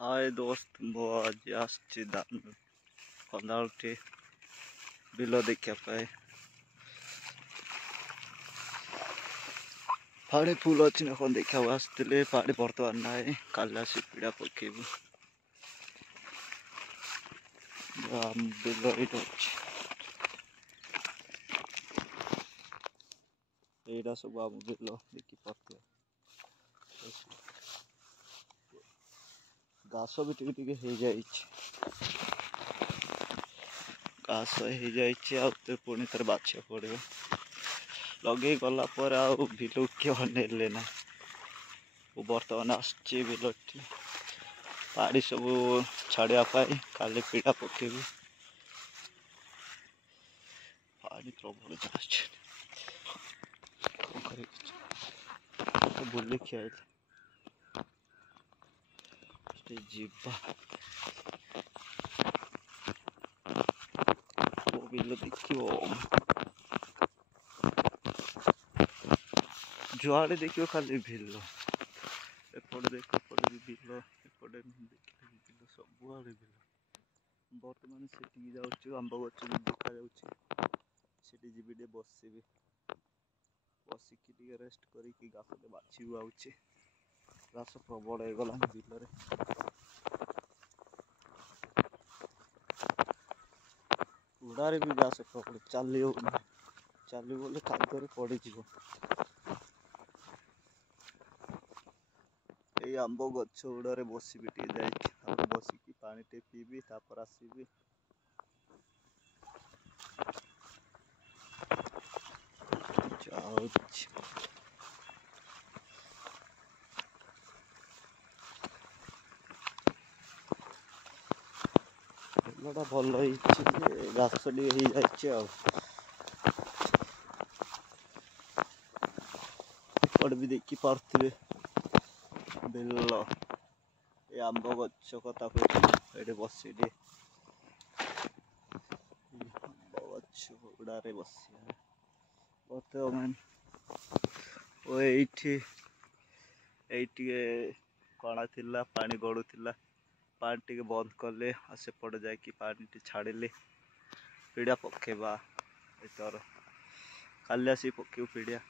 हाय दोस्त मो आज आसछि कंदाउटी बिल देखा पाए पानी फुल अच्छी ना कौन देखा आसते पानी बर्तमान ना काल आसी पीड़ा पकेबू बिल ये सब आम बिल देखी पाते घास भी टिके हो जाए घास हो जाए पुणी थर बाछा पड़ो लगे गला बिल किए अनेले ना बर्तमान आसची बिल पाड़ी सब छाड़ापी काली पीड़ा पकेबी पानी प्रबल बुल खिया जीवा बिल देख जुआड़े देख खाली बिल एपटे देख एपटे भी बिल एपटे बिल सबुआड़े बिल बर्तमान से जाऊँ आंब गच देखा जाऊँगी जी बसबी बसिकी रेस्ट करके घास बाछी आऊँगी घास प्रबल हो गला बिल उड़ारे भी घास प्रबल चल बोले कादर पड़ आंब गछ गुड़े बसबी बसिकी पानी टे पीबी तापर आसबी बिलटा भल घास टे भी देखी पारे बिल ये आंब गच कथा ये बस आंब गच गुड़े बस बर्तमान कणा थिला पानी गड़ूला पानी टे बंद कले सेपटे जाकि पानी टे छाड़िले पीड़ा पकेबा एतर काली आसी पकेबू पीड़ा